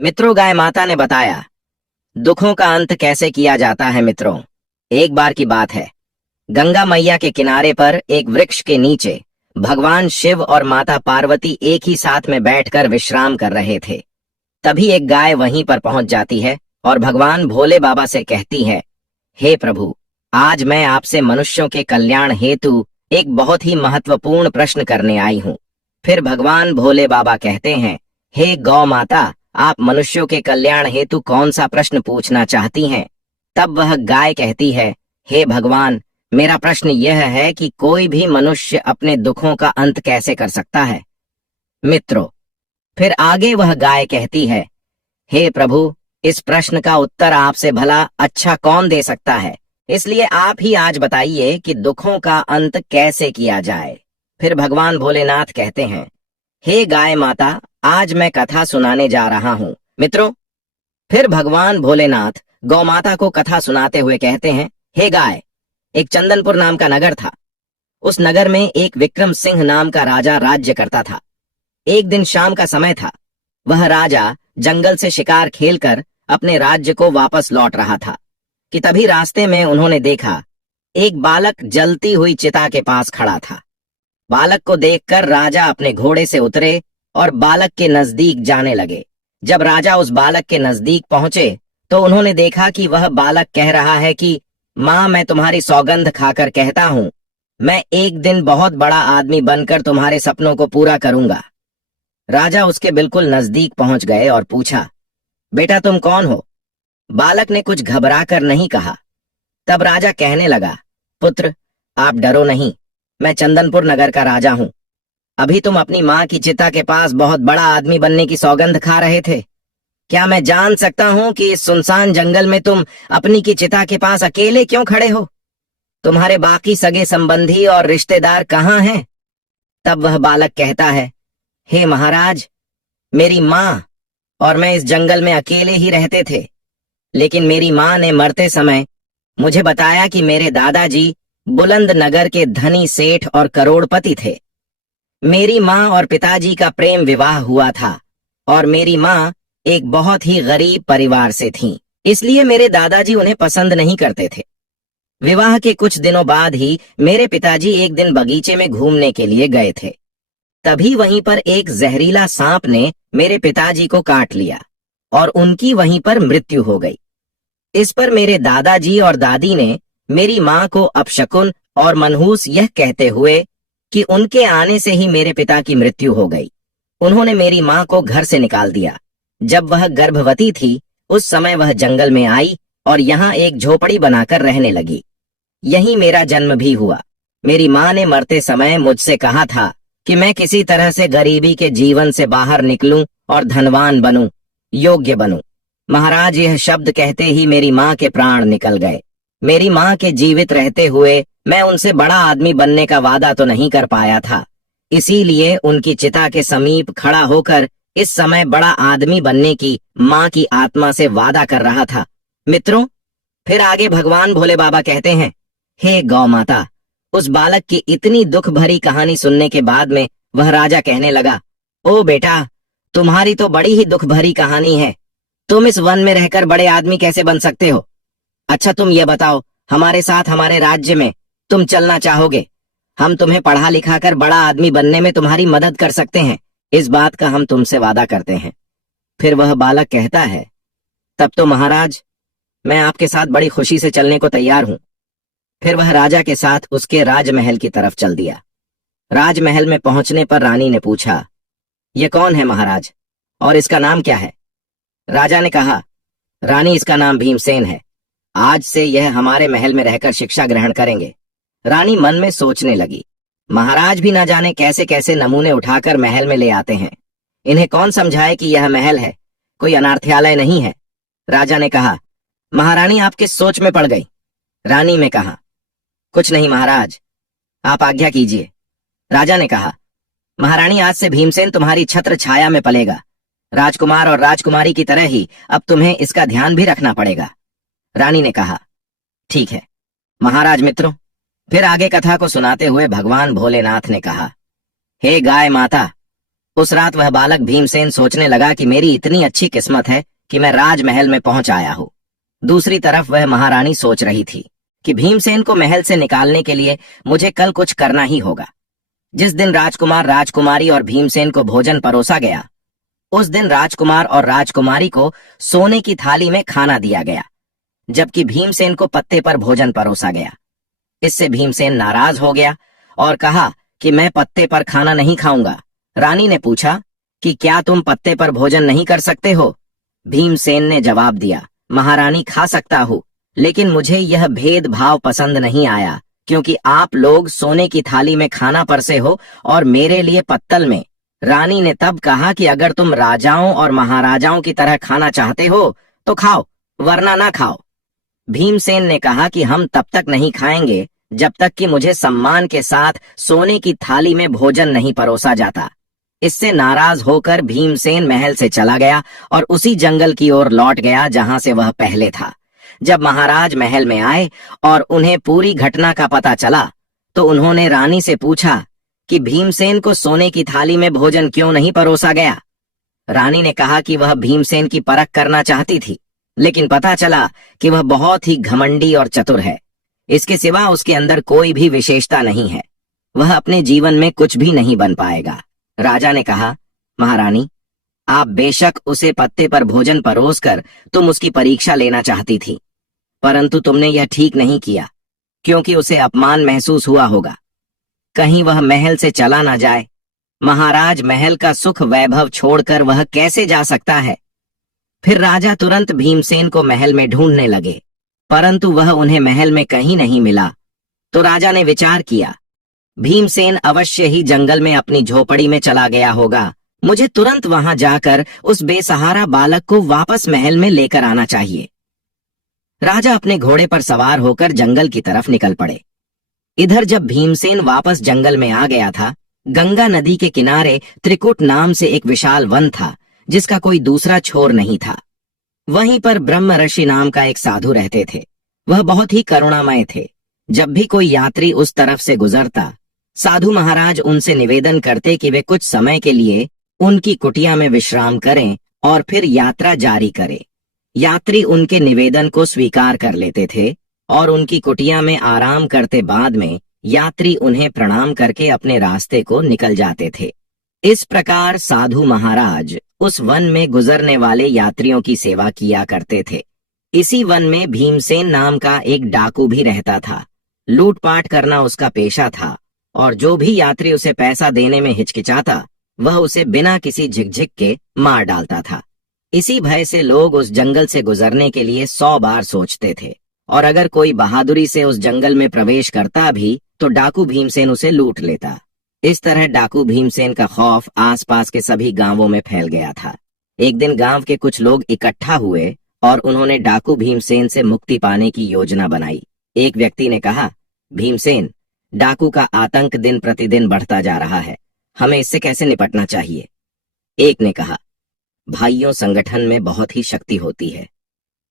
मित्रों, गाय माता ने बताया दुखों का अंत कैसे किया जाता है। मित्रों, एक बार की बात है, गंगा मैया के किनारे पर एक वृक्ष के नीचे भगवान शिव और माता पार्वती एक ही साथ में बैठकर विश्राम कर रहे थे। तभी एक गाय वहीं पर पहुंच जाती है और भगवान भोले बाबा से कहती है, हे प्रभु, आज मैं आपसे मनुष्यों के कल्याण हेतु एक बहुत ही महत्वपूर्ण प्रश्न करने आई हूँ। फिर भगवान भोले बाबा कहते हैं, हे गौ माता, आप मनुष्यों के कल्याण हेतु कौन सा प्रश्न पूछना चाहती हैं? तब वह गाय कहती है, हे भगवान, मेरा प्रश्न यह है कि कोई भी मनुष्य अपने दुखों का अंत कैसे कर सकता है। मित्रों, फिर आगे वह गाय कहती है, हे प्रभु, इस प्रश्न का उत्तर आपसे भला अच्छा कौन दे सकता है, इसलिए आप ही आज बताइए कि दुखों का अंत कैसे किया जाए। फिर भगवान भोलेनाथ कहते हैं, हे गाय माता, आज मैं कथा सुनाने जा रहा हूँ। मित्रों, फिर भगवान भोलेनाथ गौ माता को कथा सुनाते हुए कहते हैं, हे गाय, एक चंदनपुर नाम का नगर था। उस नगर में एक विक्रम सिंह नाम का राजा राज्य करता था। एक दिन शाम का समय था। वह राजा जंगल से शिकार खेलकर अपने राज्य को वापस लौट रहा था कि तभी रास्ते में उन्होंने देखा एक बालक जलती हुई चिता के पास खड़ा था। बालक को देखकर राजा अपने घोड़े से उतरे और बालक के नजदीक जाने लगे। जब राजा उस बालक के नजदीक पहुंचे तो उन्होंने देखा कि वह बालक कह रहा है कि माँ, मैं तुम्हारी सौगंध खाकर कहता हूँ, मैं एक दिन बहुत बड़ा आदमी बनकर तुम्हारे सपनों को पूरा करूंगा। राजा उसके बिल्कुल नजदीक पहुंच गए और पूछा, बेटा तुम कौन हो? बालक ने कुछ घबराकर नहीं कहा। तब राजा कहने लगा, पुत्र, आप डरो नहीं, मैं चंदनपुर नगर का राजा हूं। अभी तुम अपनी माँ की चिता के पास बहुत बड़ा आदमी बनने की सौगंध खा रहे थे। क्या मैं जान सकता हूं कि इस सुनसान जंगल में तुम अपनी की चिता के पास अकेले क्यों खड़े हो? तुम्हारे बाकी सगे संबंधी और रिश्तेदार कहाँ हैं? तब वह बालक कहता है, हे महाराज, मेरी माँ और मैं इस जंगल में अकेले ही रहते थे, लेकिन मेरी माँ ने मरते समय मुझे बताया कि मेरे दादाजी बुलंद नगर के धनी सेठ और करोड़पति थे। मेरी माँ और पिताजी का प्रेम विवाह हुआ था और मेरी माँ एक बहुत ही गरीब परिवार से थीं, इसलिए मेरे दादाजी उन्हें पसंद नहीं करते थे। विवाह के कुछ दिनों बाद ही मेरे पिताजी एक दिन बगीचे में घूमने के लिए गए थे। तभी वहीं पर एक जहरीला सांप ने मेरे पिताजी को काट लिया और उनकी वहीं पर मृत्यु हो गई। इस पर मेरे दादाजी और दादी ने मेरी माँ को अपशकुन और मनहूस यह कहते हुए कि उनके आने से ही मेरे पिता की मृत्यु हो गई, उन्होंने मेरी माँ को घर से निकाल दिया। जब वह गर्भवती थी उस समय वह जंगल में आई और यहाँ एक झोपड़ी बनाकर रहने लगी। यहीं मेरा जन्म भी हुआ। मेरी माँ ने मरते समय मुझसे कहा था कि मैं किसी तरह से गरीबी के जीवन से बाहर निकलूं और धनवान बनूं, योग्य बनूं। महाराज, यह शब्द कहते ही मेरी माँ के प्राण निकल गए। मेरी माँ के जीवित रहते हुए मैं उनसे बड़ा आदमी बनने का वादा तो नहीं कर पाया था, इसीलिए उनकी चिता के समीप खड़ा होकर इस समय बड़ा आदमी बनने की माँ की आत्मा से वादा कर रहा था। मित्रों, फिर आगे भगवान भोले बाबा कहते हैं, हे गौ माता, उस बालक की इतनी दुख भरी कहानी सुनने के बाद में वह राजा कहने लगा, ओ बेटा, तुम्हारी तो बड़ी ही दुख भरी कहानी है। तुम इस वन में रहकर बड़े आदमी कैसे बन सकते हो? अच्छा, तुम ये बताओ, हमारे साथ हमारे राज्य में तुम चलना चाहोगे? हम तुम्हें पढ़ा लिखा कर बड़ा आदमी बनने में तुम्हारी मदद कर सकते हैं, इस बात का हम तुमसे वादा करते हैं। फिर वह बालक कहता है, तब तो महाराज, मैं आपके साथ बड़ी खुशी से चलने को तैयार हूं। फिर वह राजा के साथ उसके राजमहल की तरफ चल दिया। राजमहल में पहुंचने पर रानी ने पूछा, ये कौन है महाराज, और इसका नाम क्या है? राजा ने कहा, रानी, इसका नाम भीमसेन है। आज से यह हमारे महल में रहकर शिक्षा ग्रहण करेंगे। रानी मन में सोचने लगी, महाराज भी न जाने कैसे कैसे नमूने उठाकर महल में ले आते हैं, इन्हें कौन समझाए कि यह महल है, कोई अनाथालय नहीं है। राजा ने कहा, महारानी आप किस सोच में पड़ गई? रानी ने कहा, कुछ नहीं महाराज, आप आज्ञा कीजिए। राजा ने कहा, महारानी, आज से भीमसेन तुम्हारी छत्र छाया में पलेगा। राजकुमार और राजकुमारी की तरह ही अब तुम्हें इसका ध्यान भी रखना पड़ेगा। रानी ने कहा, ठीक है महाराज। मित्रों, फिर आगे कथा को सुनाते हुए भगवान भोलेनाथ ने कहा, हे गाय माता, उस रात वह बालक भीमसेन सोचने लगा कि मेरी इतनी अच्छी किस्मत है कि मैं राजमहल में पहुंच आया हूं। दूसरी तरफ वह महारानी सोच रही थी कि भीमसेन को महल से निकालने के लिए मुझे कल कुछ करना ही होगा। जिस दिन राजकुमार, राजकुमारी और भीमसेन को भोजन परोसा गया, उस दिन राजकुमार और राजकुमारी को सोने की थाली में खाना दिया गया, जबकि भीमसेन को पत्ते पर भोजन परोसा गया। इससे भीमसेन नाराज हो गया और कहा कि मैं पत्ते पर खाना नहीं खाऊंगा। रानी ने पूछा कि क्या तुम पत्ते पर भोजन नहीं कर सकते हो? भीमसेन ने जवाब दिया, महारानी, खा सकता हूं, लेकिन मुझे यह भेदभाव पसंद नहीं आया, क्योंकि आप लोग सोने की थाली में खाना परसे हो और मेरे लिए पत्तल में। रानी ने तब कहा कि अगर तुम राजाओं और महाराजाओं की तरह खाना चाहते हो तो खाओ, वरना ना खाओ। भीमसेन ने कहा कि हम तब तक नहीं खाएंगे जब तक कि मुझे सम्मान के साथ सोने की थाली में भोजन नहीं परोसा जाता। इससे नाराज होकर भीमसेन महल से चला गया और उसी जंगल की ओर लौट गया जहां से वह पहले था। जब महाराज महल में आए और उन्हें पूरी घटना का पता चला तो उन्होंने रानी से पूछा कि भीमसेन को सोने की थाली में भोजन क्यों नहीं परोसा गया। रानी ने कहा कि वह भीमसेन की परख करना चाहती थी, लेकिन पता चला कि वह बहुत ही घमंडी और चतुर है। इसके सिवा उसके अंदर कोई भी विशेषता नहीं है। वह अपने जीवन में कुछ भी नहीं बन पाएगा। राजा ने कहा, महारानी, आप बेशक उसे पत्ते पर भोजन परोसकर तुम उसकी परीक्षा लेना चाहती थी, परंतु तुमने यह ठीक नहीं किया, क्योंकि उसे अपमान महसूस हुआ होगा। कहीं वह महल से चला ना जाए। महाराज महल का सुख वैभव छोड़कर वह कैसे जा सकता है? फिर राजा तुरंत भीमसेन को महल में ढूंढने लगे, परंतु वह उन्हें महल में कहीं नहीं मिला। तो राजा ने विचार किया, भीमसेन अवश्य ही जंगल में अपनी झोपड़ी में चला गया होगा। मुझे तुरंत वहां जाकर उस बेसहारा बालक को वापस महल में लेकर आना चाहिए। राजा अपने घोड़े पर सवार होकर जंगल की तरफ निकल पड़े। इधर जब भीमसेन वापस जंगल में आ गया था, गंगा नदी के किनारे त्रिकुट नाम से एक विशाल वन था, जिसका कोई दूसरा छोर नहीं था। वहीं पर ब्रह्म ऋषि नाम का एक साधु रहते थे। वह बहुत ही करुणामय थे। जब भी कोई यात्री उस तरफ से गुजरता, साधु महाराज उनसे निवेदन करते कि वे कुछ समय के लिए उनकी कुटिया में विश्राम करें और फिर यात्रा जारी करें। यात्री उनके निवेदन को स्वीकार कर लेते थे और उनकी कुटिया में आराम करते बाद में यात्री उन्हें प्रणाम करके अपने रास्ते को निकल जाते थे। इस प्रकार साधु महाराज उस वन में गुजरने वाले यात्रियों की सेवा किया करते थे। इसी वन में भीमसेन नाम का एक डाकू भी रहता था। लूटपाट करना उसका पेशा था और जो भी यात्री उसे पैसा देने में हिचकिचाता, वह उसे बिना किसी झिकझिक के मार डालता था। इसी भय से लोग उस जंगल से गुजरने के लिए 100 बार सोचते थे, और अगर कोई बहादुरी से उस जंगल में प्रवेश करता भी तो डाकू भीमसेन उसे लूट लेता। इस तरह डाकू भीमसेन का खौफ आसपास के सभी गांवों में फैल गया था। एक दिन गांव के कुछ लोग इकट्ठा हुए और उन्होंने डाकू भीमसेन से मुक्ति पाने की योजना बनाई। एक व्यक्ति ने कहा, भीमसेन, डाकू का आतंक दिन प्रतिदिन बढ़ता जा रहा है, हमें इससे कैसे निपटना चाहिए? एक ने कहा, भाइयों, संगठन में बहुत ही शक्ति होती है।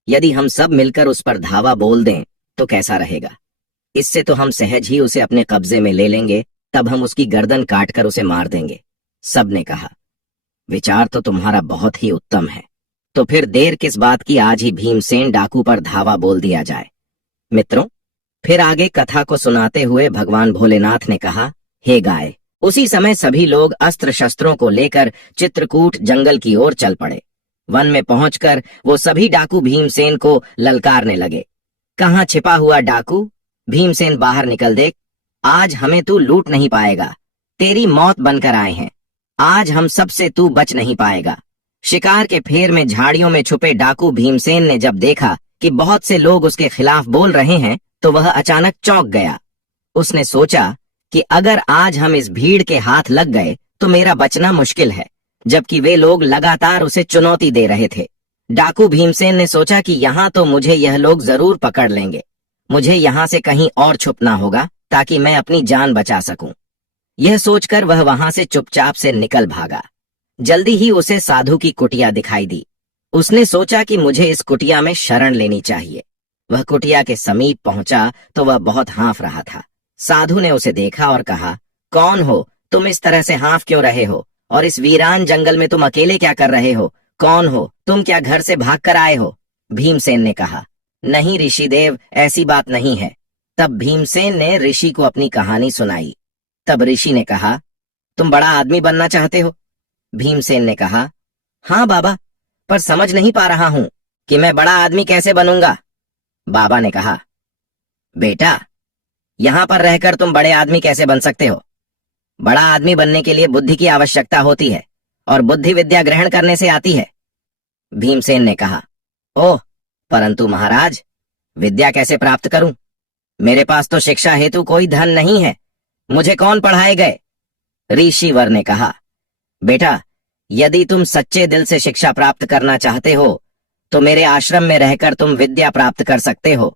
यदि हम सब मिलकर उस पर धावा बोल दें तो कैसा रहेगा? इससे तो हम सहज ही उसे अपने कब्जे में ले लेंगे, तब हम उसकी गर्दन काटकर उसे मार देंगे। सब ने कहा, विचार तो तुम्हारा बहुत ही उत्तम है, तो फिर देर किस बात की, आज ही भीमसेन डाकू पर धावा बोल दिया जाए। मित्रों, फिर आगे कथा को सुनाते हुए भगवान भोलेनाथ ने कहा, हे गाय। उसी समय सभी लोग अस्त्र शस्त्रों को लेकर चित्रकूट जंगल की ओर चल पड़े। वन में पहुंचकर वो सभी डाकू भीमसेन को ललकारने लगे। कहाँ छिपा हुआ डाकू? भीमसेन बाहर निकल देख, आज हमें तू लूट नहीं पाएगा, तेरी मौत बनकर आए हैं। आज हम सबसे तू बच नहीं पाएगा। शिकार के फेर में झाड़ियों में छुपे डाकू भीमसेन ने जब देखा कि बहुत से लोग उसके खिलाफ बोल रहे हैं तो वह अचानक चौंक गया। उसने सोचा कि अगर आज हम इस भीड़ के हाथ लग गए तो मेरा बचना मुश्किल है, जबकि वे लोग लगातार उसे चुनौती दे रहे थे। डाकू भीमसेन ने सोचा कि यहाँ तो मुझे यह लोग जरूर पकड़ लेंगे, मुझे यहाँ से कहीं और छुपना होगा ताकि मैं अपनी जान बचा सकूं। यह सोचकर वह वहां से चुपचाप से निकल भागा। जल्दी ही उसे साधु की कुटिया दिखाई दी। उसने सोचा कि मुझे इस कुटिया में शरण लेनी चाहिए। वह कुटिया के समीप पहुंचा तो वह बहुत हाँफ रहा था। साधु ने उसे देखा और कहा, कौन हो तुम? इस तरह से हाँफ क्यों रहे हो और इस वीरान जंगल में तुम अकेले क्या कर रहे हो? कौन हो तुम? क्या घर से भाग कर आए हो? भीमसेन ने कहा, नहीं ऋषिदेव, ऐसी बात नहीं है। तब भीमसेन ने ऋषि को अपनी कहानी सुनाई। तब ऋषि ने कहा, तुम बड़ा आदमी बनना चाहते हो? भीमसेन ने कहा, हाँ बाबा, पर समझ नहीं पा रहा हूं कि मैं बड़ा आदमी कैसे बनूंगा। बाबा ने कहा, बेटा, यहां पर रहकर तुम बड़े आदमी कैसे बन सकते हो? बड़ा आदमी बनने के लिए बुद्धि की आवश्यकता होती है और बुद्धि विद्या ग्रहण करने से आती है। भीमसेन ने कहा, ओह, परंतु महाराज, विद्या कैसे प्राप्त करूं? मेरे पास तो शिक्षा हेतु कोई धन नहीं है, मुझे कौन पढ़ाए गए? ऋषिवर ने कहा, बेटा, यदि तुम सच्चे दिल से शिक्षा प्राप्त करना चाहते हो तो मेरे आश्रम में रहकर तुम विद्या प्राप्त कर सकते हो।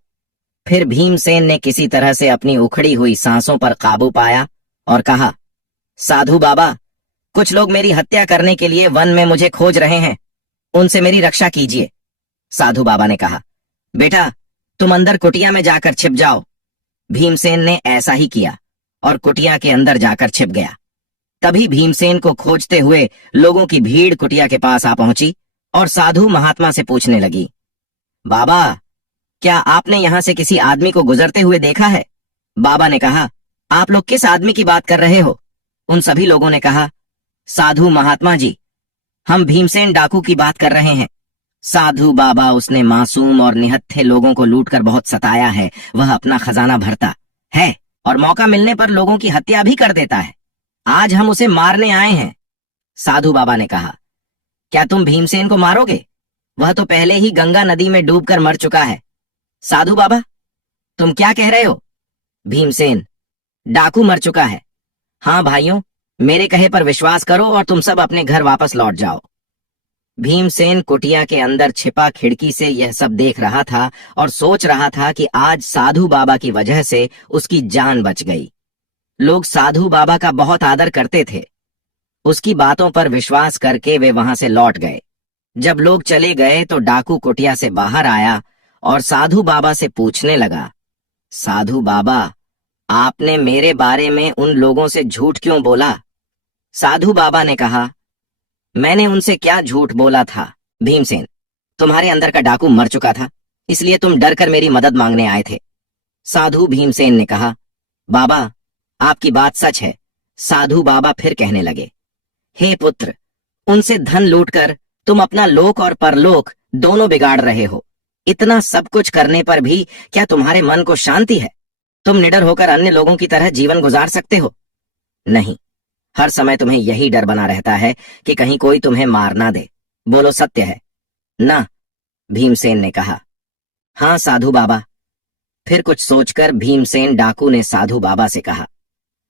फिर भीमसेन ने किसी तरह से अपनी उखड़ी हुई सांसों पर काबू पाया और कहा, साधु बाबा, कुछ लोग मेरी हत्या करने के लिए वन में मुझे खोज रहे हैं, उनसे मेरी रक्षा कीजिए। साधु बाबा ने कहा, बेटा, तुम अंदर कुटिया में जाकर छिप जाओ। भीमसेन ने ऐसा ही किया और कुटिया के अंदर जाकर छिप गया। तभी भीमसेन को खोजते हुए लोगों की भीड़ कुटिया के पास आ पहुंची और साधु महात्मा से पूछने लगी, बाबा, क्या आपने यहां से किसी आदमी को गुजरते हुए देखा है? बाबा ने कहा, आप लोग किस आदमी की बात कर रहे हो? उन सभी लोगों ने कहा, साधु महात्मा जी, हम भीमसेन डाकू की बात कर रहे हैं। साधु बाबा, उसने मासूम और निहत्थे लोगों को लूटकर बहुत सताया है। वह अपना खजाना भरता है और मौका मिलने पर लोगों की हत्या भी कर देता है। आज हम उसे मारने आए हैं। साधु बाबा ने कहा, क्या तुम भीमसेन को मारोगे? वह तो पहले ही गंगा नदी में डूबकर मर चुका है। साधु बाबा, तुम क्या कह रहे हो? भीमसेन, डाकू मर चुका है। हाँ भाइयों, मेरे कहे पर विश्वास करो और तुम सब अपने घर वापस लौट जाओ। भीमसेन कुटिया के अंदर छिपा खिड़की से यह सब देख रहा था और सोच रहा था कि आज साधु बाबा की वजह से उसकी जान बच गई। लोग साधु बाबा का बहुत आदर करते थे। उसकी बातों पर विश्वास करके वे वहां से लौट गए। जब लोग चले गए तो डाकू कुटिया से बाहर आया और साधु बाबा से पूछने लगा, साधु बाबा, आपने मेरे बारे में उन लोगों से झूठ क्यों बोला? साधु बाबा ने कहा, मैंने उनसे क्या झूठ बोला था भीमसेन? तुम्हारे अंदर का डाकू मर चुका था, इसलिए तुम डर कर मेरी मदद मांगने आए थे। साधु भीमसेन ने कहा, बाबा, आपकी बात सच है। साधु बाबा फिर कहने लगे, हे पुत्र, उनसे धन लूटकर तुम अपना लोक और परलोक दोनों बिगाड़ रहे हो। इतना सब कुछ करने पर भी क्या तुम्हारे मन को शांति है? तुम निडर होकर अन्य लोगों की तरह जीवन गुजार सकते हो? नहीं, हर समय तुम्हें यही डर बना रहता है कि कहीं कोई तुम्हें मार ना दे। बोलो, सत्य है ना? भीमसेन ने कहा, हाँ साधु बाबा। फिर कुछ सोचकर भीमसेन डाकू ने साधु बाबा से कहा,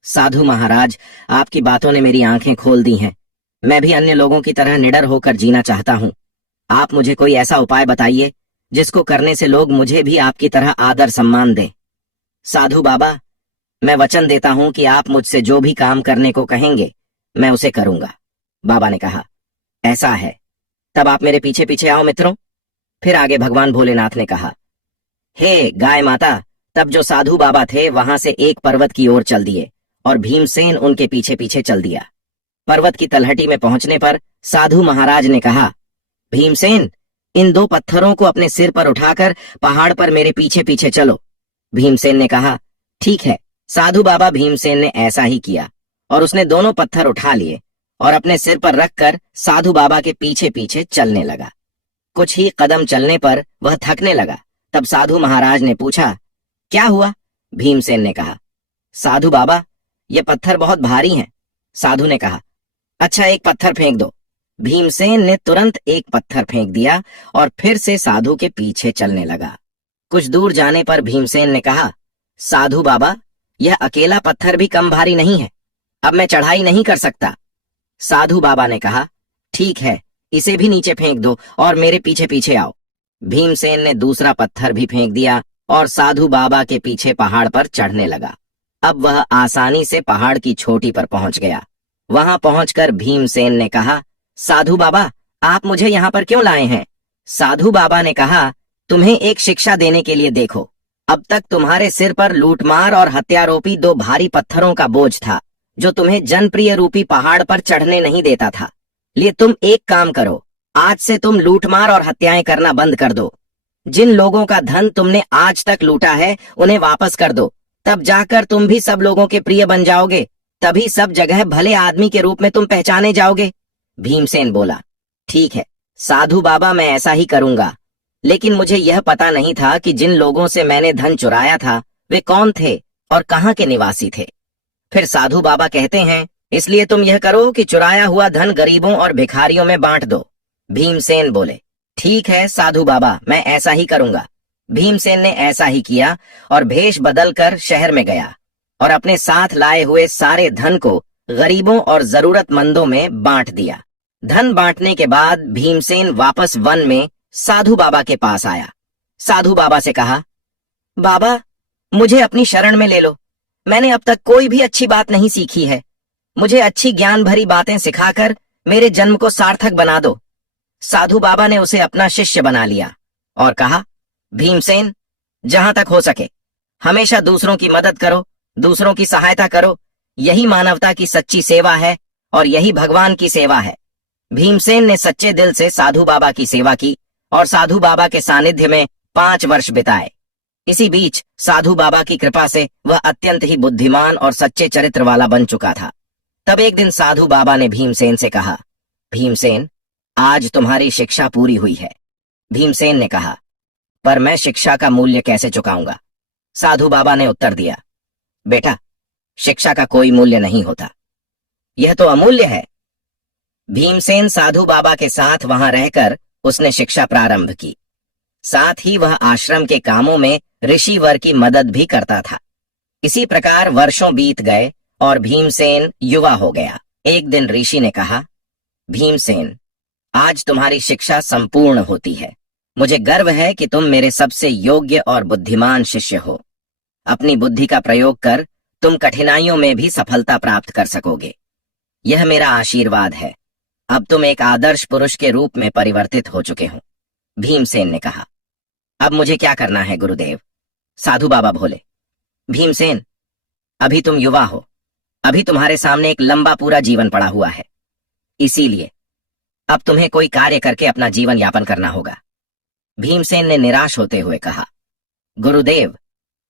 साधु महाराज, आपकी बातों ने मेरी आंखें खोल दी हैं। मैं भी अन्य लोगों की तरह निडर होकर जीना चाहता हूं। आप मुझे कोई ऐसा उपाय बताइए जिसको करने से लोग मुझे भी आपकी तरह आदर सम्मान दें। साधु बाबा, मैं वचन देता हूं कि आप मुझसे जो भी काम करने को कहेंगे मैं उसे करूंगा। बाबा ने कहा, ऐसा है, तब आप मेरे पीछे पीछे आओ मित्रों। फिर आगे भगवान भोलेनाथ ने कहा, हे गाय माता, तब जो साधु बाबा थे वहां से एक पर्वत की ओर चल दिए और भीमसेन उनके पीछे पीछे चल दिया। पर्वत की तलहटी में पहुंचने पर साधु महाराज ने कहा, भीमसेन, इन 2 पत्थरों को अपने सिर पर उठाकर पहाड़ पर मेरे पीछे पीछे चलो। भीमसेन ने कहा, ठीक है। साधु बाबा भीमसेन ने ऐसा ही किया और उसने दोनों पत्थर उठा लिए और अपने सिर पर रखकर साधु बाबा के पीछे पीछे चलने लगा। कुछ ही कदम चलने पर वह थकने लगा। तब साधु महाराज ने पूछा, क्या हुआ? भीमसेन ने कहा, साधु बाबा, ये पत्थर बहुत भारी हैं। साधु ने कहा, अच्छा, एक पत्थर फेंक दो। भीमसेन ने तुरंत एक पत्थर फेंक दिया और फिर से साधु के पीछे चलने लगा। कुछ दूर जाने पर भीमसेन ने कहा, साधु बाबा, यह अकेला पत्थर भी कम भारी नहीं है, अब मैं चढ़ाई नहीं कर सकता। साधु बाबा ने कहा, ठीक है, इसे भी नीचे फेंक दो और मेरे पीछे पीछे आओ। भीमसेन ने दूसरा पत्थर भी फेंक दिया और साधु बाबा के पीछे पहाड़ पर चढ़ने लगा। अब वह आसानी से पहाड़ की चोटी पर पहुंच गया। वहां पहुंचकर भीमसेन ने कहा, साधु बाबा, आप मुझे यहाँ पर क्यों लाए हैं? साधु बाबा ने कहा, तुम्हें एक शिक्षा देने के लिए। देखो, अब तक तुम्हारे सिर पर लूटमार और हत्यारोपी 2 भारी पत्थरों का बोझ था जो तुम्हें जनप्रिय रूपी पहाड़ पर चढ़ने नहीं देता था। लिए तुम एक काम करो, आज से तुम लूटमार और हत्याएं करना बंद कर दो। जिन लोगों का धन तुमने आज तक लूटा है उन्हें वापस कर दो, तब जाकर तुम भी सब लोगों के प्रिय बन जाओगे। तभी सब जगह भले आदमी के रूप में तुम पहचाने जाओगे। भीमसेन बोला, ठीक है साधु बाबा, मैं ऐसा ही करूंगा। लेकिन मुझे यह पता नहीं था कि जिन लोगों से मैंने धन चुराया था वे कौन थे और कहाँ के निवासी थे। फिर साधु बाबा कहते हैं, इसलिए तुम यह करो कि चुराया हुआ धन गरीबों और भिखारियों में बांट दो। भीमसेन बोले, ठीक है साधु बाबा, मैं ऐसा ही करूंगा। भीमसेन ने ऐसा ही किया और भेष बदलकर शहर में गया और अपने साथ लाए हुए सारे धन को गरीबों और जरूरतमंदों में बांट दिया। धन बांटने के बाद भीमसेन वापस वन में साधु बाबा के पास आया। साधु बाबा से कहा, बाबा मुझे अपनी शरण में ले लो, मैंने अब तक कोई भी अच्छी बात नहीं सीखी है। मुझे अच्छी ज्ञान भरी बातें सिखाकर मेरे जन्म को सार्थक बना दो। साधु बाबा ने उसे अपना शिष्य बना लिया और कहा, भीमसेन जहां तक हो सके हमेशा दूसरों की मदद करो, दूसरों की सहायता करो। यही मानवता की सच्ची सेवा है और यही भगवान की सेवा है। भीमसेन ने सच्चे दिल से साधु बाबा की सेवा की और साधु बाबा के सानिध्य में 5 वर्ष बिताए। इसी बीच साधु बाबा की कृपा से वह अत्यंत ही बुद्धिमान और सच्चे चरित्र वाला बन चुका था। तब एक दिन साधु बाबा ने भीमसेन से कहा, भीमसेन आज तुम्हारी शिक्षा पूरी हुई है। भीमसेन ने कहा, पर मैं शिक्षा का मूल्य कैसे चुकाऊंगा? साधु बाबा ने उत्तर दिया, बेटा शिक्षा का कोई मूल्य नहीं होता, यह तो अमूल्य है। भीमसेन साधु बाबा के साथ वहां रहकर उसने शिक्षा प्रारंभ की। साथ ही वह आश्रम के कामों में ऋषिवर की मदद भी करता था। इसी प्रकार वर्षों बीत गए और भीमसेन युवा हो गया। एक दिन ऋषि ने कहा, भीमसेन आज तुम्हारी शिक्षा संपूर्ण होती है। मुझे गर्व है कि तुम मेरे सबसे योग्य और बुद्धिमान शिष्य हो। अपनी बुद्धि का प्रयोग कर तुम कठिनाइयों में भी सफलता प्राप्त कर सकोगे। यह मेरा आशीर्वाद है। अब तुम एक आदर्श पुरुष के रूप में परिवर्तित हो चुके हो। भीमसेन ने कहा, अब मुझे क्या करना है गुरुदेव? साधु बाबा बोले, भीमसेन अभी तुम युवा हो, अभी तुम्हारे सामने एक लंबा पूरा जीवन पड़ा हुआ है। इसीलिए अब तुम्हें कोई कार्य करके अपना जीवन यापन करना होगा। भीमसेन ने निराश होते हुए कहा, गुरुदेव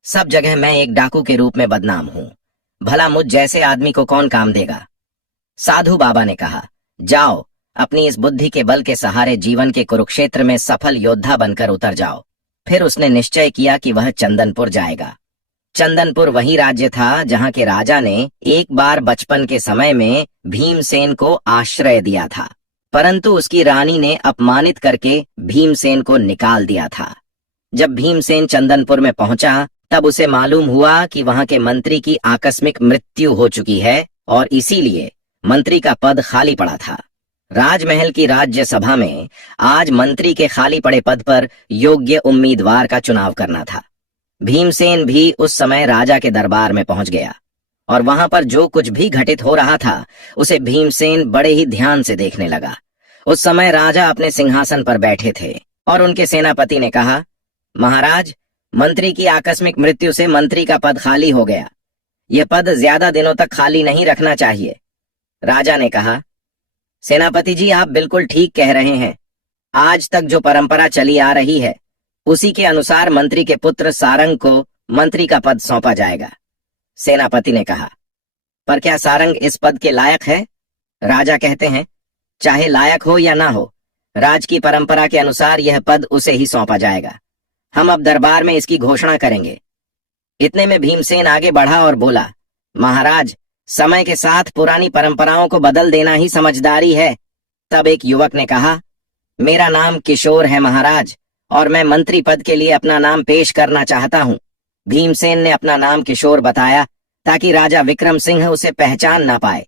सब जगह मैं एक डाकू के रूप में बदनाम हूं, भला मुझ जैसे आदमी को कौन काम देगा? साधु बाबा ने कहा, जाओ अपनी इस बुद्धि के बल के सहारे जीवन के कुरुक्षेत्र में सफल योद्धा बनकर उतर जाओ। फिर उसने निश्चय किया कि वह चंदनपुर जाएगा। चंदनपुर वही राज्य था जहां के राजा ने एक बार बचपन के समय में भीमसेन को आश्रय दिया था, परंतु उसकी रानी ने अपमानित करके भीमसेन को निकाल दिया था। जब भीमसेन चंदनपुर में पहुंचा तब उसे मालूम हुआ कि वहां के मंत्री की आकस्मिक मृत्यु हो चुकी है और इसीलिए मंत्री का पद खाली पड़ा था। राजमहल की राज्य सभा में आज मंत्री के खाली पड़े पद पर योग्य उम्मीदवार का चुनाव करना था। भीमसेन भी उस समय राजा के दरबार में पहुंच गया और वहां पर जो कुछ भी घटित हो रहा था उसे भीमसेन बड़े ही ध्यान से देखने लगा। उस समय राजा अपने सिंहासन पर बैठे थे और उनके सेनापति ने कहा, महाराज मंत्री की आकस्मिक मृत्यु से मंत्री का पद खाली हो गया। यह पद ज्यादा दिनों तक खाली नहीं रखना चाहिए। राजा ने कहा, सेनापति जी आप बिल्कुल ठीक कह रहे हैं। आज तक जो परंपरा चली आ रही है उसी के अनुसार मंत्री के पुत्र सारंग को मंत्री का पद सौंपा जाएगा। सेनापति ने कहा, पर क्या सारंग इस पद के लायक है? राजा कहते हैं, चाहे लायक हो या ना हो, राज की परंपरा के अनुसार यह पद उसे ही सौंपा जाएगा। हम अब दरबार में इसकी घोषणा करेंगे। इतने में भीमसेन आगे बढ़ा और बोला, महाराज समय के साथ पुरानी परंपराओं को बदल देना ही समझदारी है। तब एक युवक ने कहा, मेरा नाम किशोर है महाराज, और मैं मंत्री पद के लिए अपना नाम पेश करना चाहता हूं। भीमसेन ने अपना नाम किशोर बताया ताकि राजा विक्रम सिंह उसे पहचान ना पाए।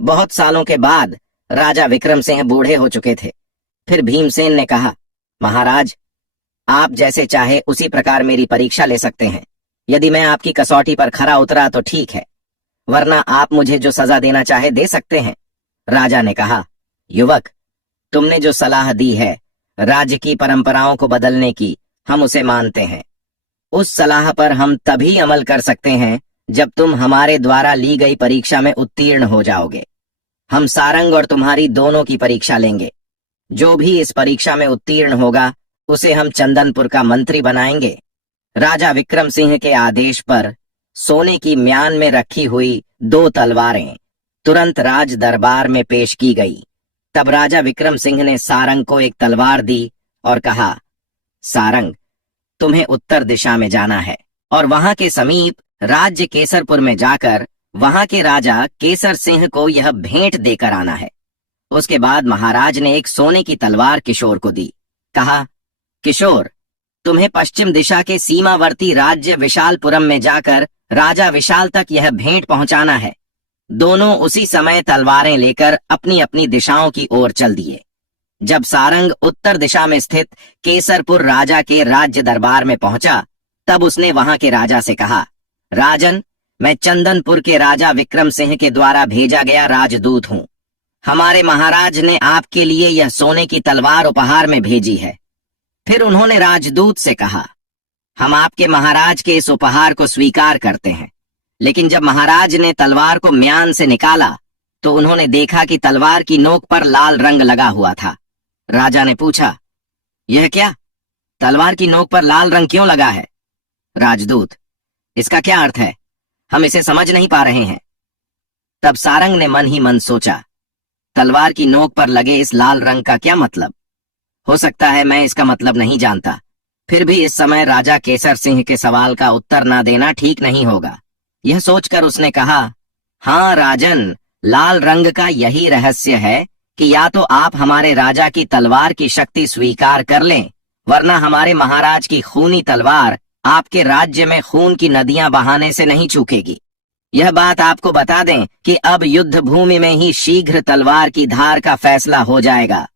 बहुत सालों के बाद राजा विक्रम सिंह बूढ़े हो चुके थे। फिर भीमसेन ने कहा, महाराज आप जैसे चाहे उसी प्रकार मेरी परीक्षा ले सकते हैं। यदि मैं आपकी कसौटी पर खरा उतरा तो ठीक है, वरना आप मुझे जो सजा देना चाहे दे सकते हैं। राजा ने कहा, युवक तुमने जो सलाह दी है राज्य की परंपराओं को बदलने की, हम उसे मानते हैं। उस सलाह पर हम तभी अमल कर सकते हैं जब तुम हमारे द्वारा ली गई परीक्षा में उत्तीर्ण हो जाओगे। हम सारंग और तुम्हारी दोनों की परीक्षा लेंगे। जो भी इस परीक्षा में उत्तीर्ण होगा उसे हम चंदनपुर का मंत्री बनाएंगे। राजा विक्रम सिंह के आदेश पर सोने की म्यान में रखी हुई 2 तलवारें तुरंत राज दरबार में पेश की गई। तब राजा विक्रम सिंह ने सारंग को एक तलवार दी और कहा, सारंग, तुम्हें उत्तर दिशा में जाना है और वहां के समीप राज्य केसरपुर में जाकर वहां के राजा केसर सिंह को यह भेंट देकर आना है। उसके बाद महाराज ने एक सोने की तलवार किशोर को दी। कहा, किशोर, तुम्हें पश्चिम दिशा के सीमावर्ती राज्य विशालपुरम में जाकर राजा विशाल तक यह भेंट पहुंचाना है। दोनों उसी समय तलवारें लेकर अपनी अपनी दिशाओं की ओर चल दिए। जब सारंग उत्तर दिशा में स्थित केसरपुर राजा के राज्य दरबार में पहुंचा, तब उसने वहां के राजा से कहा, राजन, मैं चंदनपुर के राजा विक्रम सिंह के द्वारा भेजा गया राजदूत हूं। हमारे महाराज ने आपके लिए यह सोने की तलवार उपहार में भेजी है। फिर उन्होंने राजदूत से कहा, हम आपके महाराज के इस उपहार को स्वीकार करते हैं। लेकिन जब महाराज ने तलवार को म्यान से निकाला तो उन्होंने देखा कि तलवार की नोक पर लाल रंग लगा हुआ था। राजा ने पूछा, यह क्या? तलवार की नोक पर लाल रंग क्यों लगा है? राजदूत, इसका क्या अर्थ है? हम इसे समझ नहीं पा रहे हैं। तब सारंग ने मन ही मन सोचा, तलवार की नोक पर लगे इस लाल रंग का क्या मतलब? हो सकता है मैं इसका मतलब नहीं जानता। फिर भी इस समय राजा केसर सिंह के सवाल का उत्तर ना देना ठीक नहीं होगा। यह सोचकर उसने कहा, हाँ राजन, लाल रंग का यही रहस्य है कि या तो आप हमारे राजा की तलवार की शक्ति स्वीकार कर लें, वरना हमारे महाराज की खूनी तलवार आपके राज्य में खून की नदियां बहाने से नहीं चूकेगी। यह बात आपको बता दें कि अब युद्ध भूमि में ही शीघ्र तलवार की धार का फैसला हो जाएगा।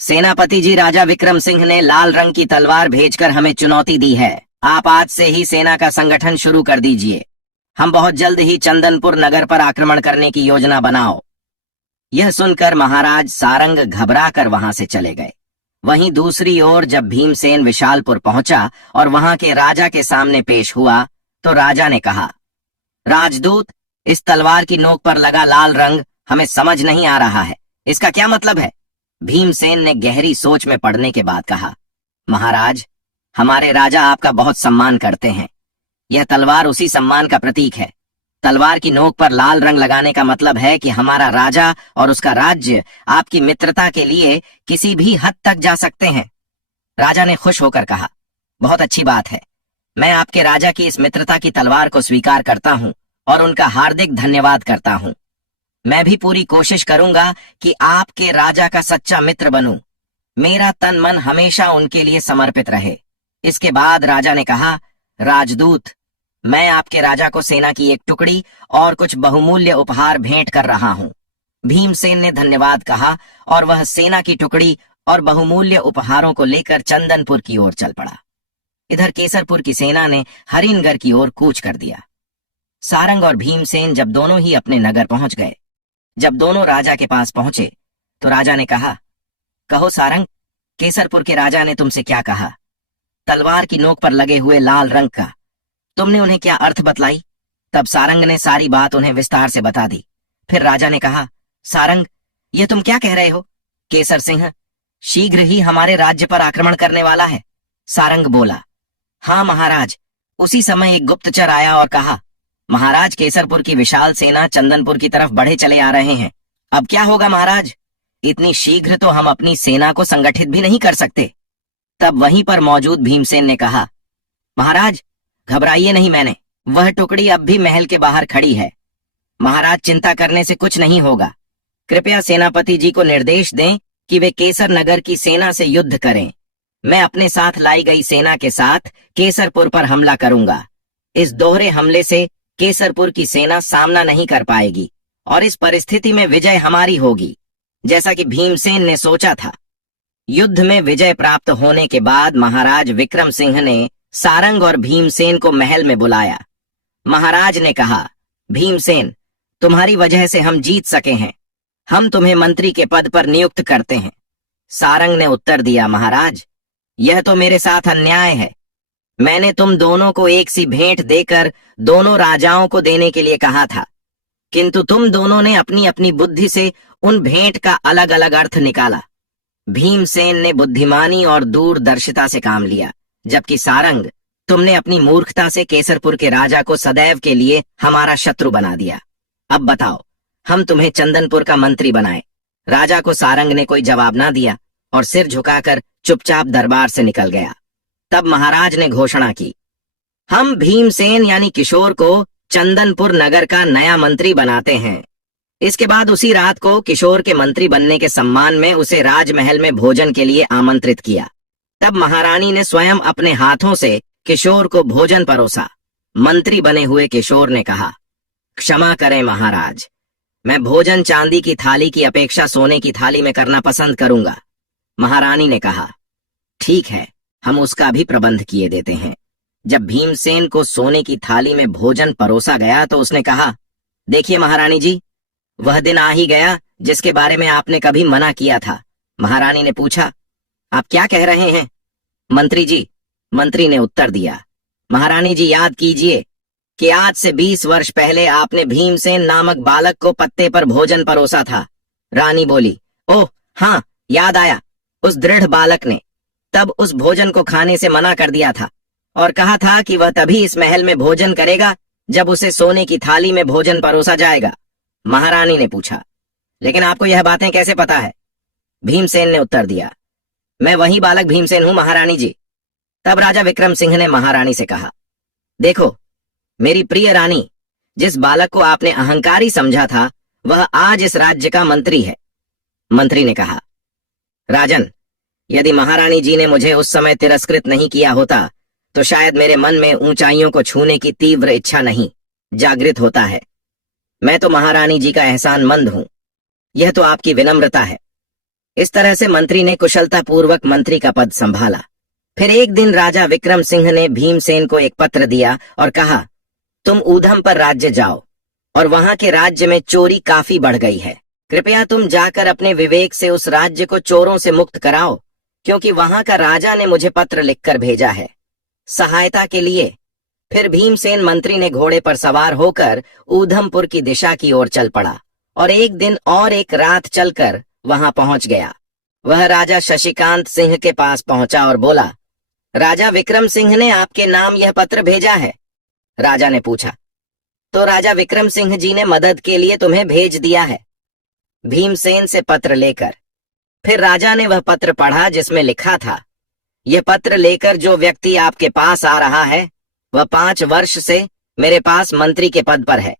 सेनापति जी, राजा विक्रम सिंह ने लाल रंग की तलवार भेजकर हमें चुनौती दी है। आप आज से ही सेना का संगठन शुरू कर दीजिए। हम बहुत जल्द ही चंदनपुर नगर पर आक्रमण करने की योजना बनाओ। यह सुनकर महाराज सारंग घबरा कर वहां से चले गए। वहीं दूसरी ओर जब भीमसेन विशालपुर पहुंचा और वहां के राजा के सामने पेश हुआ तो राजा ने कहा, राजदूत, इस तलवार की नोक पर लगा लाल रंग हमें समझ नहीं आ रहा है। इसका क्या मतलब है? भीमसेन ने गहरी सोच में पड़ने के बाद कहा, महाराज, हमारे राजा आपका बहुत सम्मान करते हैं। यह तलवार उसी सम्मान का प्रतीक है। तलवार की नोक पर लाल रंग लगाने का मतलब है कि हमारा राजा और उसका राज्य आपकी मित्रता के लिए किसी भी हद तक जा सकते हैं। राजा ने खुश होकर कहा, बहुत अच्छी बात है। मैं आपके राजा की इस मित्रता की तलवार को स्वीकार करता हूं और उनका हार्दिक धन्यवाद करता हूं। मैं भी पूरी कोशिश करूंगा कि आपके राजा का सच्चा मित्र बनूं। मेरा तन मन हमेशा उनके लिए समर्पित रहे। इसके बाद राजा ने कहा, राजदूत, मैं आपके राजा को सेना की एक टुकड़ी और कुछ बहुमूल्य उपहार भेंट कर रहा हूं। भीमसेन ने धन्यवाद कहा और वह सेना की टुकड़ी और बहुमूल्य उपहारों को लेकर चंदनपुर की ओर चल पड़ा। इधर केसरपुर की सेना ने हरिनगर की ओर कूच कर दिया। सारंग और भीमसेन जब दोनों ही अपने नगर पहुंच गए, जब दोनों राजा के पास पहुंचे तो राजा ने कहा, कहो सारंग, केसरपुर के राजा ने तुमसे क्या कहा? तलवार की नोक पर लगे हुए लाल रंग का तुमने उन्हें क्या अर्थ बतलाई? तब सारंग ने सारी बात उन्हें विस्तार से बता दी। फिर राजा ने कहा, सारंग, ये तुम क्या कह रहे हो? केसर सिंह शीघ्र ही हमारे राज्य पर आक्रमण करने वाला है। सारंग बोला, हाँ महाराज। उसी समय एक गुप्तचर आया और कहा, महाराज, केसरपुर की विशाल सेना चंदनपुर की तरफ बढ़े चले आ रहे हैं। अब क्या होगा महाराज? इतनी शीघ्र तो हम अपनी सेना को संगठित भी नहीं कर सकते। तब वहीं पर मौजूद भीमसेन ने कहा, महाराज, घबराइए नहीं, वह टुकड़ी अब भी महल के बाहर खड़ी है। महाराज, चिंता करने से कुछ नहीं होगा। कृपया सेनापति जी को निर्देश दें कि वे केसर नगर की सेना से युद्ध करें। मैं अपने साथ लाई गई सेना के साथ केसरपुर पर हमला करूंगा। इस दोहरे हमले से केसरपुर की सेना सामना नहीं कर पाएगी और इस परिस्थिति में विजय हमारी होगी, जैसा कि भीमसेन ने सोचा था। युद्ध में विजय प्राप्त होने के बाद महाराज विक्रम सिंह ने सारंग और भीमसेन को महल में बुलाया। महाराज ने कहा, भीमसेन, तुम्हारी वजह से हम जीत सके हैं। हम तुम्हें मंत्री के पद पर नियुक्त करते हैं। सारंग ने उत्तर दिया, महाराज, यह तो मेरे साथ अन्याय है। मैंने तुम दोनों को एक सी भेंट देकर दोनों राजाओं को देने के लिए कहा था, किंतु तुम दोनों ने अपनी अपनी बुद्धि से उन भेंट का अलग अलग अर्थ निकाला। भीमसेन ने बुद्धिमानी और दूरदर्शिता से काम लिया, जबकि सारंग, तुमने अपनी मूर्खता से केसरपुर के राजा को सदैव के लिए हमारा शत्रु बना दिया। अब बताओ, हम तुम्हें चंदनपुर का मंत्री बनाए। राजा को सारंग ने कोई जवाब ना दिया और सिर झुकाकर चुपचाप दरबार से निकल गया। तब महाराज ने घोषणा की, हम भीमसेन यानी किशोर को चंदनपुर नगर का नया मंत्री बनाते हैं। इसके बाद उसी रात को किशोर के मंत्री बनने के सम्मान में उसे राजमहल में भोजन के लिए आमंत्रित किया। तब महारानी ने स्वयं अपने हाथों से किशोर को भोजन परोसा। मंत्री बने हुए किशोर ने कहा, क्षमा करें महाराज, मैं भोजन चांदी की थाली की अपेक्षा सोने की थाली में करना पसंद करूंगा। महारानी ने कहा, ठीक है, हम उसका भी प्रबंध किए देते हैं। जब भीमसेन को सोने की थाली में भोजन परोसा गया तो उसने कहा, देखिए महारानी जी, वह दिन आ ही गया जिसके बारे में आपने कभी मना किया था। महारानी ने पूछा, आप क्या कह रहे हैं? मंत्री जी, मंत्री ने उत्तर दिया, महारानी जी याद कीजिए कि आज से 20 वर्ष पहले आपने भीमसेन नामक बालक को पत्ते पर भोजन परोसा था। रानी बोली, ओह हाँ, याद आया। उस दृढ़ बालक ने तब उस भोजन को खाने से मना कर दिया था और कहा था कि वह तभी इस महल में भोजन करेगा जब उसे सोने की थाली में भोजन परोसा जाएगा। महारानी ने पूछा, लेकिन आपको यह बातें कैसे पता है? भीमसेन ने उत्तर दिया, मैं वही बालक भीमसेन हूं महारानी जी। तब राजा विक्रम सिंह ने महारानी से कहा, देखो मेरी प्रिय रानी, जिस बालक को आपने अहंकारी समझा था वह आज इस राज्य का मंत्री है। मंत्री ने कहा, राजन, यदि महारानी जी ने मुझे उस समय तिरस्कृत नहीं किया होता तो शायद मेरे मन में ऊंचाइयों को छूने की तीव्र इच्छा नहीं जागृत होता है। मैं तो महारानी जी का एहसानमंद हूं, यह तो आपकी विनम्रता है। इस तरह से मंत्री ने कुशलतापूर्वक मंत्री का पद संभाला। फिर एक दिन राजा विक्रम सिंह ने भीमसेन को एक पत्र दिया और कहा, तुम ऊधम पर राज्य जाओ और वहां के राज्य में चोरी काफी बढ़ गई है। कृपया तुम जाकर अपने विवेक से उस राज्य को चोरों से मुक्त कराओ, क्योंकि वहां का राजा ने मुझे पत्र लिखकर भेजा है सहायता के लिए। फिर भीमसेन मंत्री ने घोड़े पर सवार होकर ऊधमपुर की दिशा की ओर चल पड़ा और एक दिन और एक रात चलकर वहां पहुंच गया। वह राजा शशिकांत सिंह के पास पहुंचा और बोला, राजा विक्रम सिंह ने आपके नाम यह पत्र भेजा है। राजा ने पूछा, तो राजा विक्रम सिंह जी ने मदद के लिए तुम्हें भेज दिया है? भीमसेन से पत्र लेकर। फिर राजा ने वह पत्र पढ़ा जिसमें लिखा था, यह पत्र लेकर जो व्यक्ति आपके पास आ रहा है वह 5 वर्ष से मेरे पास मंत्री के पद पर है।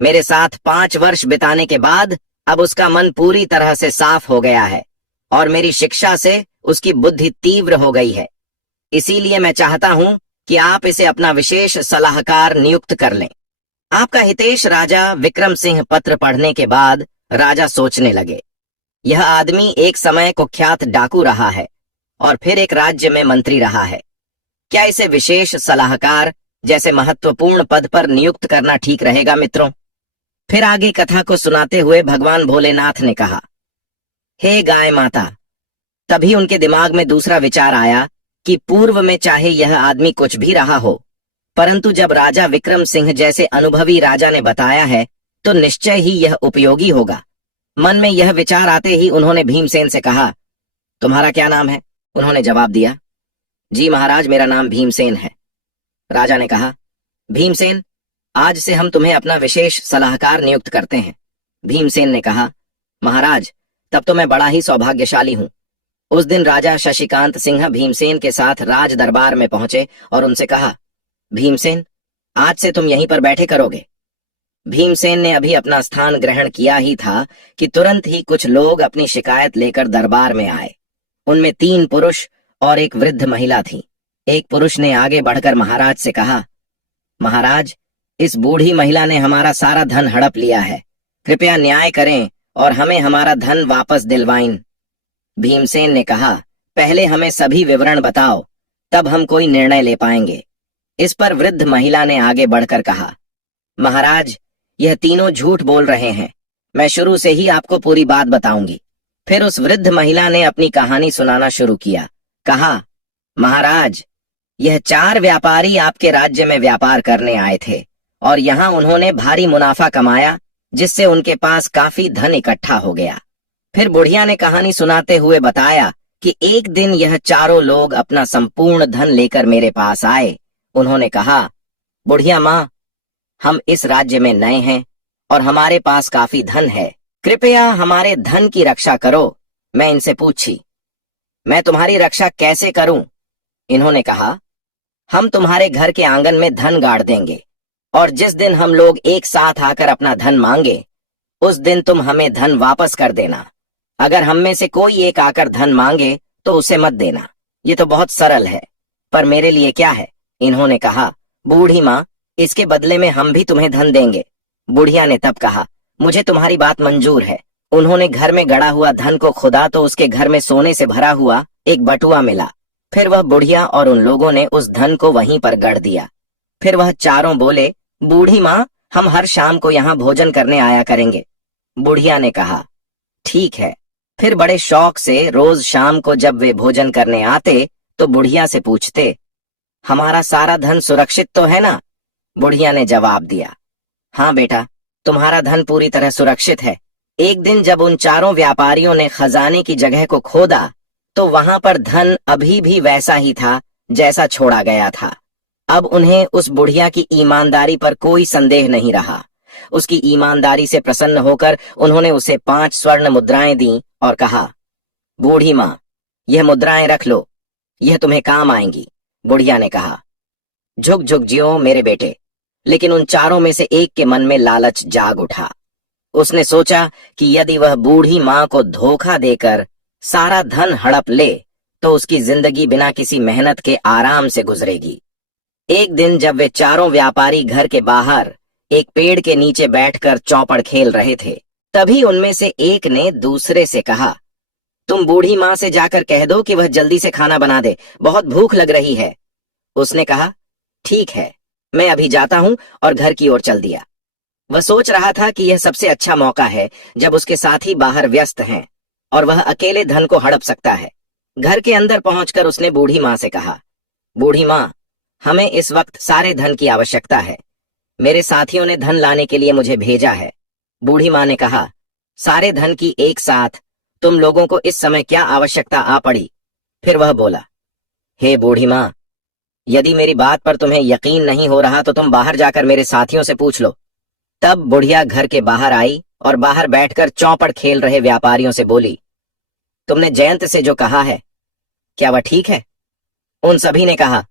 मेरे साथ 5 वर्ष बिताने के बाद अब उसका मन पूरी तरह से साफ हो गया है और मेरी शिक्षा से उसकी बुद्धि तीव्र हो गई है। इसीलिए मैं चाहता हूं कि आप इसे अपना विशेष सलाहकार नियुक्त कर लें। आपका हितेश। राजा विक्रम सिंह पत्र पढ़ने के बाद राजा सोचने लगे, यह आदमी एक समय कुख्यात डाकू रहा है और फिर एक राज्य में मंत्री रहा है। क्या इसे विशेष सलाहकार जैसे महत्वपूर्ण पद पर नियुक्त करना ठीक रहेगा मित्रों? फिर आगे कथा को सुनाते हुए भगवान भोलेनाथ ने कहा, हे गाय माता। तभी उनके दिमाग में दूसरा विचार आया कि पूर्व में चाहे यह आदमी कुछ भी रहा हो, परंतु जब राजा विक्रम सिंह जैसे अनुभवी राजा ने बताया है तो निश्चय ही यह उपयोगी होगा। मन में यह विचार आते ही उन्होंने भीमसेन से कहा, तुम्हारा क्या नाम है? उन्होंने जवाब दिया, जी महाराज, मेरा नाम भीमसेन है। राजा ने कहा, भीमसेन, आज से हम तुम्हें अपना विशेष सलाहकार नियुक्त करते हैं। भीमसेन ने कहा, महाराज, तब तो मैं बड़ा ही सौभाग्यशाली हूं। उस दिन राजा शशिकांत सिंह भीमसेन के साथ राज दरबार में पहुंचे और उनसे कहा, भीमसेन, आज से तुम यहीं पर बैठे करोगे। भीमसेन ने अभी अपना स्थान ग्रहण किया ही था कि तुरंत ही कुछ लोग अपनी शिकायत लेकर दरबार में आए। उनमें 3 पुरुष और एक वृद्ध महिला थी। एक पुरुष ने आगे बढ़कर महाराज से कहा, महाराज, इस बूढ़ी महिला ने हमारा सारा धन हड़प लिया है। कृपया न्याय करें और हमें हमारा धन वापस दिलवाएं। भीमसेन ने कहा, पहले हमें सभी विवरण बताओ, तब हम कोई निर्णय ले पाएंगे। इस पर वृद्ध महिला ने आगे बढ़कर कहा, महाराज, यह तीनों झूठ बोल रहे हैं। मैं शुरू से ही आपको पूरी बात बताऊंगी। फिर उस वृद्ध महिला ने अपनी कहानी सुनाना शुरू किया। कहा, महाराज, यह 4 व्यापारी आपके राज्य में व्यापार करने आए थे और यहाँ उन्होंने भारी मुनाफा कमाया, जिससे उनके पास काफी धन इकट्ठा हो गया। फिर बुढ़िया ने कहानी सुनाते हुए बताया कि एक दिन यह चारों लोग अपना संपूर्ण धन लेकर मेरे पास आए। उन्होंने कहा, बुढ़िया माँ, हम इस राज्य में नए हैं और हमारे पास काफी धन है, कृपया हमारे धन की रक्षा करो। मैं इनसे पूछी, मैं तुम्हारी रक्षा कैसे करूं? इन्होंने कहा, हम तुम्हारे घर के आंगन में धन गाड़ देंगे और जिस दिन हम लोग एक साथ आकर अपना धन मांगे, उस दिन तुम हमें धन वापस कर देना। अगर हम में से कोई एक आकर धन मांगे तो उसे मत देना। ये तो बहुत सरल है, पर मेरे लिए क्या है? इन्होंने कहा, बूढ़ी माँ, इसके बदले में हम भी तुम्हें धन देंगे। बुढ़िया ने तब कहा, मुझे तुम्हारी बात मंजूर है। उन्होंने घर में गड़ा हुआ धन को खुदा तो उसके घर में सोने से भरा हुआ एक बटुआ मिला। फिर वह बुढ़िया और उन लोगों ने उस धन को वहीं पर गड़ दिया। फिर वह चारों बोले, बूढ़ी माँ, हम हर शाम को यहाँ भोजन करने आया करेंगे। बुढ़िया ने कहा, ठीक है। फिर बड़े शौक से रोज शाम को जब वे भोजन करने आते तो बुढ़िया से पूछते, हमारा सारा धन सुरक्षित तो है ना? बुढ़िया ने जवाब दिया, हाँ बेटा, तुम्हारा धन पूरी तरह सुरक्षित है। एक दिन जब उन चारों व्यापारियों ने खजाने की जगह को खोदा तो वहां पर धन अभी भी वैसा ही था जैसा छोड़ा गया था। अब उन्हें उस बुढ़िया की ईमानदारी पर कोई संदेह नहीं रहा। उसकी ईमानदारी से प्रसन्न होकर उन्होंने उसे 5 स्वर्ण मुद्राएं दी और कहा, बूढ़ी माँ, यह मुद्राएं रख लो, यह तुम्हें काम आएंगी। बुढ़िया ने कहा, झुक झुक जियो मेरे बेटे। लेकिन उन चारों में से एक के मन में लालच जाग उठा। उसने सोचा कि यदि वह बूढ़ी माँ को धोखा देकर सारा धन हड़प ले तो उसकी जिंदगी बिना किसी मेहनत के आराम से गुजरेगी। एक दिन जब वे चारों व्यापारी घर के बाहर एक पेड़ के नीचे बैठकर चौपड़ खेल रहे थे, तभी उनमें से एक ने दूसरे से कहा, तुम बूढ़ी माँ से जाकर कह दो कि वह जल्दी से खाना बना दे, बहुत भूख लग रही है। उसने कहा, ठीक है, मैं अभी जाता हूं, और घर की ओर चल दिया। वह सोच रहा था कि यह सबसे अच्छा मौका है जब उसके साथी बाहर व्यस्त हैं और वह अकेले धन को हड़प सकता है। घर के अंदर पहुंचकर उसने बूढ़ी माँ से कहा, बूढ़ी माँ, हमें इस वक्त सारे धन की आवश्यकता है। मेरे साथियों ने धन लाने के लिए मुझे भेजा है। बूढ़ी माँ ने कहा, सारे धन की एक साथ तुम लोगों को इस समय क्या आवश्यकता आ पड़ी? फिर वह बोला, हे बूढ़ी माँ, यदि मेरी बात पर तुम्हें यकीन नहीं हो रहा तो तुम बाहर जाकर मेरे साथियों से पूछ लो। तब बुढ़िया घर के बाहर आई और बाहर बैठकर चौपड़ खेल रहे व्यापारियों से बोली, तुमने जयंत से जो कहा है, क्या वह ठीक है? उन सभी ने कहा,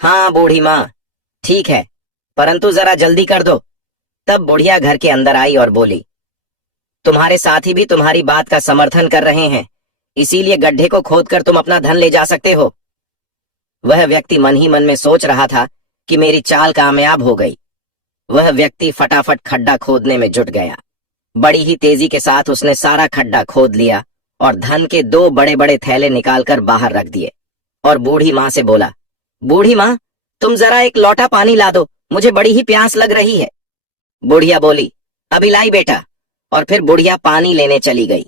हाँ बूढ़ी माँ, ठीक है, परंतु जरा जल्दी कर दो। तब बुढ़िया घर के अंदर आई और बोली, तुम्हारे साथी भी तुम्हारी बात का समर्थन कर रहे हैं, इसीलिए गड्ढे को खोदकर तुम अपना धन ले जा सकते हो। वह व्यक्ति मन ही मन में सोच रहा था कि मेरी चाल कामयाब हो गई। वह व्यक्ति फटाफट खड्डा खोदने में जुट गया। बड़ी ही तेजी के साथ उसने सारा खड्डा खोद लिया और धन के 2 बड़े बड़े थैले निकालकर बाहर रख दिए और बूढ़ी माँ से बोला, बूढ़ी माँ, तुम जरा एक लोटा पानी ला दो, मुझे बड़ी ही प्यास लग रही है। बुढ़िया बोली, अभी लाई बेटा। और फिर बुढ़िया पानी लेने चली गई।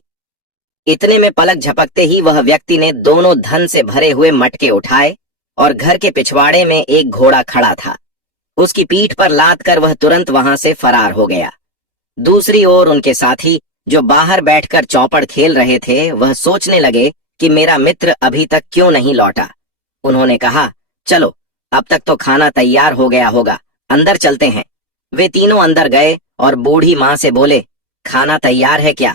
इतने में पलक झपकते ही वह व्यक्ति ने दोनों धन से भरे हुए मटके उठाए और घर के पिछवाड़े में एक घोड़ा खड़ा था, उसकी पीठ पर लाद कर वह तुरंत वहां से फरार हो गया। दूसरी ओर उनके साथी जो बाहर बैठकर चौपड़ खेल रहे थे, वह सोचने लगे कि मेरा मित्र अभी तक क्यों नहीं लौटा। उन्होंने कहा, चलो, अब तक तो खाना तैयार हो गया होगा, अंदर चलते हैं। वे तीनों अंदर गए और बूढ़ी माँ से बोले, खाना तैयार है क्या?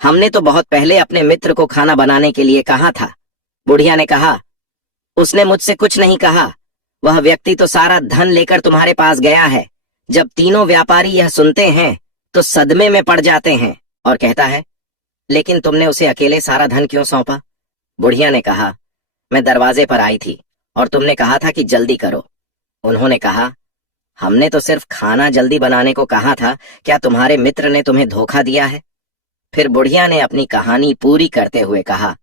हमने तो बहुत पहले अपने मित्र को खाना बनाने के लिए कहा था। बुढ़िया ने कहा, उसने मुझसे कुछ नहीं कहा, वह व्यक्ति तो सारा धन लेकर तुम्हारे पास गया है। जब तीनों व्यापारी यह सुनते हैं तो सदमे में पड़ जाते हैं और कहता है, लेकिन तुमने उसे अकेले सारा धन क्यों सौंपा? बुढ़िया ने कहा, मैं दरवाजे पर आई थी और तुमने कहा था कि जल्दी करो। उन्होंने कहा, हमने तो सिर्फ खाना जल्दी बनाने को कहा था, क्या तुम्हारे मित्र ने तुम्हें धोखा दिया है? फिर बुढ़िया ने अपनी कहानी पूरी करते हुए कहा,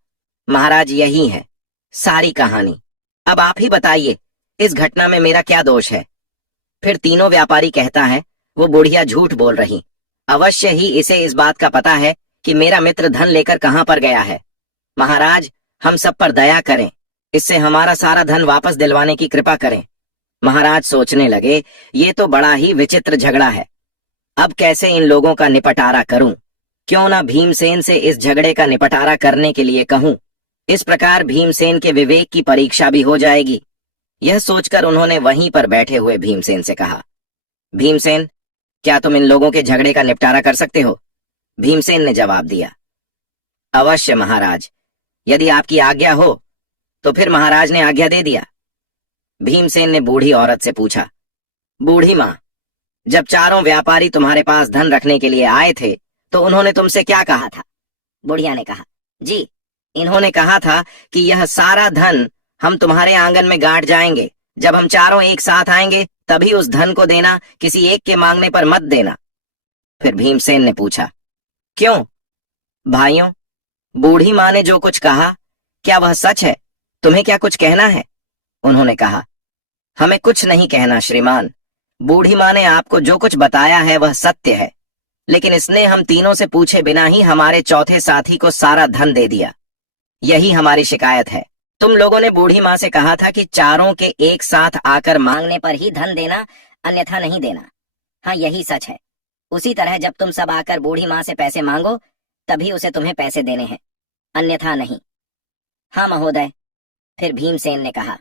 महाराज, यही है सारी कहानी। अब आप ही बताइए, इस घटना में मेरा क्या दोष है? फिर तीनों व्यापारी कहता है, वो बुढ़िया झूठ बोल रही, अवश्य ही इसे इस बात का पता है कि मेरा मित्र धन लेकर कहां पर गया है। महाराज, हम सब पर दया करें, इससे हमारा सारा धन वापस दिलवाने की कृपा करें। महाराज सोचने लगे, ये तो बड़ा ही विचित्र झगड़ा है। अब कैसे इन लोगों का निपटारा करूं? क्यों ना भीमसेन से इस झगड़े का निपटारा करने के लिए कहूं। इस प्रकार भीमसेन के विवेक की परीक्षा भी हो जाएगी। यह सोचकर उन्होंने वहीं पर बैठे हुए भीमसेन से कहा, भीमसेन, क्या तुम इन लोगों के झगड़े का निपटारा कर सकते हो? भीमसेन ने जवाब दिया, अवश्य महाराज, यदि आपकी आज्ञा हो। तो फिर महाराज ने आज्ञा दे दिया। भीमसेन ने बूढ़ी औरत से पूछा, बूढ़ी माँ, जब चारों व्यापारी तुम्हारे पास धन रखने के लिए आए थे तो उन्होंने तुमसे क्या कहा था? बुढ़िया ने कहा, जी, इन्होंने कहा था कि यह सारा धन हम तुम्हारे आंगन में गांठ जाएंगे। जब हम चारों एक साथ आएंगे तभी उस धन को देना, किसी एक के मांगने पर मत देना। फिर भीमसेन ने पूछा, क्यों भाइयों, बूढ़ी माँ ने जो कुछ कहा क्या वह सच है? तुम्हें क्या कुछ कहना है? उन्होंने कहा, हमें कुछ नहीं कहना श्रीमान। बूढ़ी माँ ने आपको जो कुछ बताया है वह सत्य है, लेकिन इसने हम तीनों से पूछे बिना ही हमारे चौथे साथी को सारा धन दे दिया। यही हमारी शिकायत है। तुम लोगों ने बूढ़ी माँ से कहा था कि चारों के एक साथ आकर मांगने पर ही धन देना, अन्यथा नहीं देना। हाँ, यही सच है। उसी तरह जब तुम सब आकर बूढ़ी माँ से पैसे मांगो तभी उसे तुम्हें पैसे देने हैं, अन्यथा नहीं। हाँ महोदय। फिर भीमसेन ने कहा,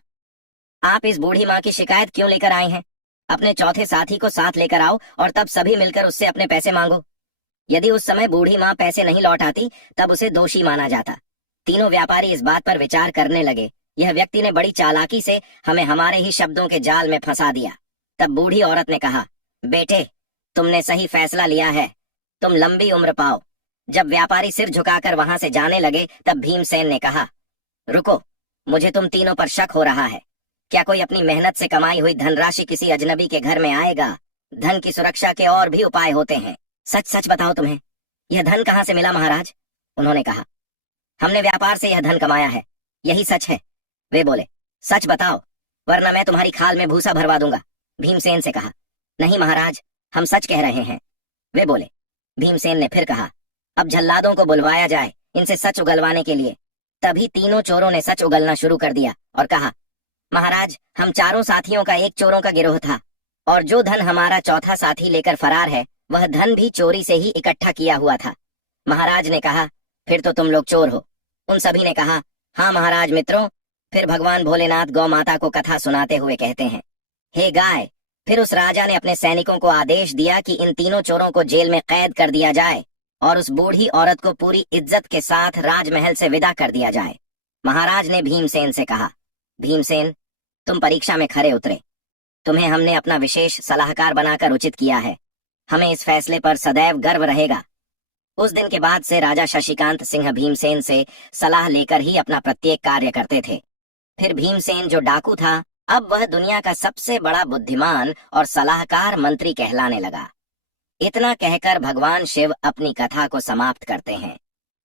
आप इस बूढ़ी माँ की शिकायत क्यों लेकर आए हैं? अपने चौथे साथी को साथ लेकर आओ और तब सभी मिलकर उससे अपने पैसे मांगो। यदि उस समय बूढ़ी माँ पैसे नहीं लौटाती तब उसे दोषी माना जाता। तीनों व्यापारी इस बात पर विचार करने लगे, यह व्यक्ति ने बड़ी चालाकी से हमें हमारे ही शब्दों के जाल में फंसा दिया। तब बूढ़ी औरत ने कहा, बेटे, तुमने सही फैसला लिया है, तुम लंबी उम्र पाओ। जब व्यापारी सिर झुकाकर वहां से जाने लगे तब भीमसेन ने कहा, रुको, मुझे तुम तीनों पर शक हो रहा है। क्या कोई अपनी मेहनत से कमाई हुई धनराशि किसी अजनबी के घर में आएगा? धन की सुरक्षा के और भी उपाय होते हैं। सच सच बताओ, तुम्हें यह धन कहाँ से मिला महाराज? उन्होंने कहा, हमने व्यापार से यह धन कमाया है, यही सच है। वे बोले, सच बताओ वरना मैं तुम्हारी खाल में भूसा भरवा दूंगा। भीमसेन से कहा, नहीं महाराज, हम सच कह रहे हैं। वे बोले। भीमसेन ने फिर कहा, अब जल्लादों को बुलवाया जाए इनसे सच उगलवाने के लिए। तभी तीनों चोरों ने सच उगलना शुरू कर दिया और कहा, महाराज, हम चारों साथियों का एक चोरों का गिरोह था और जो धन हमारा चौथा साथी लेकर फरार है वह धन भी चोरी से ही इकट्ठा किया हुआ था। महाराज ने कहा, फिर तो तुम लोग चोर हो। उन सभी ने कहा, हाँ महाराज मित्रों। फिर भगवान भोलेनाथ गौ माता को कथा सुनाते हुए कहते हैं, हे गाय, फिर उस राजा ने अपने सैनिकों को आदेश दिया कि इन तीनों चोरों को जेल में कैद कर दिया जाए और उस बूढ़ी औरत को पूरी इज्जत के साथ राजमहल से विदा कर दिया जाए। महाराज ने भीमसेन से कहा, भीमसेन, तुम परीक्षा में खरे उतरे। तुम्हें हमने अपना विशेष सलाहकार बनाकर उचित किया है। हमें इस फैसले पर सदैव गर्व रहेगा। उस दिन के बाद से राजा शशिकांत सिंह भीमसेन से सलाह लेकर ही अपना प्रत्येक कार्य करते थे। फिर भीमसेन जो डाकू था, अब वह दुनिया का सबसे बड़ा बुद्धिमान और सलाहकार मंत्री कहलाने लगा। इतना कहकर भगवान शिव अपनी कथा को समाप्त करते हैं।